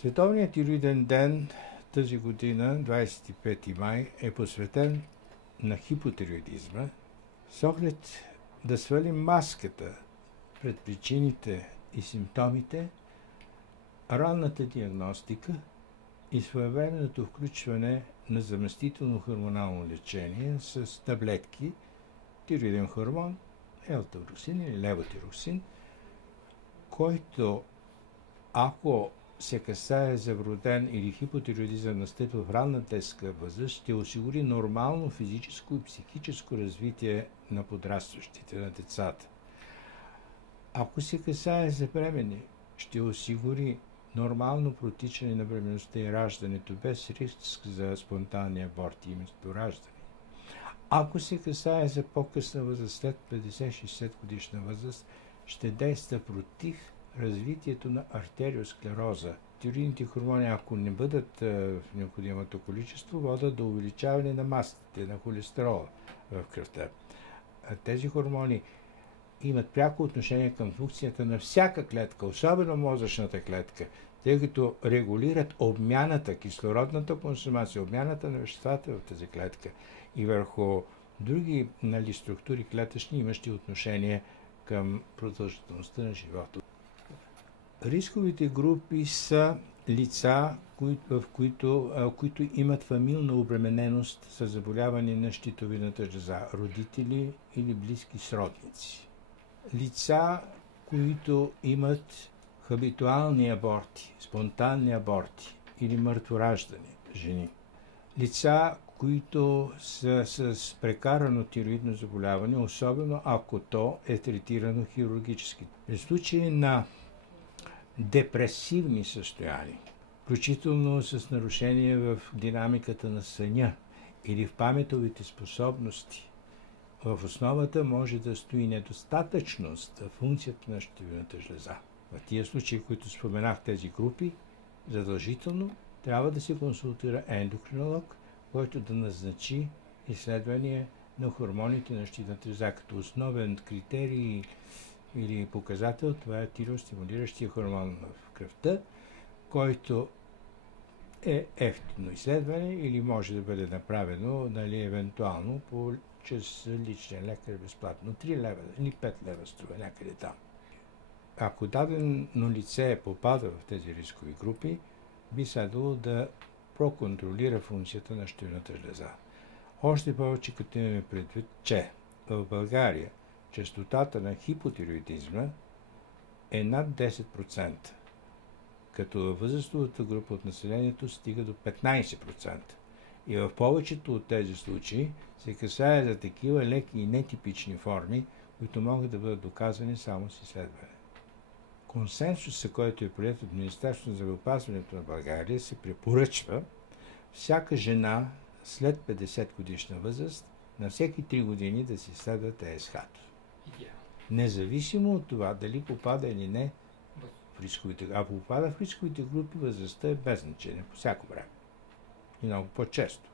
Световният тироиден ден тази година, 25 май, е посветен на хипотироидизма с оглед да свалим маската пред причините и симптомите, ранната диагностика и своевременното включване на заместително хормонално лечение с таблетки, тироиден хормон, елтироксин или левотироксин, който, ако се касае за вроден или хипотироидизъм настъпва в ранна детска възраст, ще осигури нормално физическо и психическо развитие на подрастващите, на децата. Ако се касае за бремени, ще осигури нормално протичане на бременността и раждането без риск за спонтанни аборти и месторождане. Ако се касае за по-късна възраст, след 50-60 годишна възраст, ще действа против развитието на артериосклероза. Тироидните хормони, ако не бъдат в необходимото количество, водят до увеличаване на масите, на холестерола в кръвта. Тези хормони имат пряко отношение към функцията на всяка клетка, особено мозъчната клетка, тъй като регулират обмяната, кислородната консумация, обмяната на веществата в тази клетка и върху други структури клетъчни, имащи отношение към продължителността на живота. Рисковите групи са лица, които имат фамилна обремененост с заболяване на щитовидната жлеза, родители или близки сродници. Лица, които имат хабитуални аборти, спонтанни аборти или мъртвораждане, жени. Лица, които са с прекарано тироидно заболяване, особено ако то е третирано хирургически. В случай на депресивни състояния, включително с нарушение в динамиката на съня или в паметовите способности, в основата може да стои недостатъчност в функцията на щитовидната жлеза. В тия случаи, които споменах, тези групи, задължително трябва да се консултира ендокринолог, който да назначи изследване на хормоните на щитовидната жлеза. Като основен критерий или показател, това е тиреостимулиращия хормон в кръвта, който е ефтино изследване или може да бъде направено, евентуално чрез личния лекар безплатно. 3 лева или 5 лева струва някъде там. Ако дадено лице попада в тези рискови групи, би следвало да проконтролира функцията на щитовидната жлеза. Още повече, като имаме предвид, че в България честотата на хипотироидизма е над 10%, като във възрастовата група от населението стига до 15%. И в повечето от тези случаи се касае за такива леки и нетипични форми, които могат да бъдат доказани само с изследване. Консенсусът, който е приет от Министерството на здравеопазването на България, се препоръчва всяка жена след 50 годишна възраст на всеки 3 години да се изследва ТСХ-то. Независимо от това дали попада или не в рисковите групи. Ако попада в рисковите групи, възрастта е без значение по всяко време. И много по-често.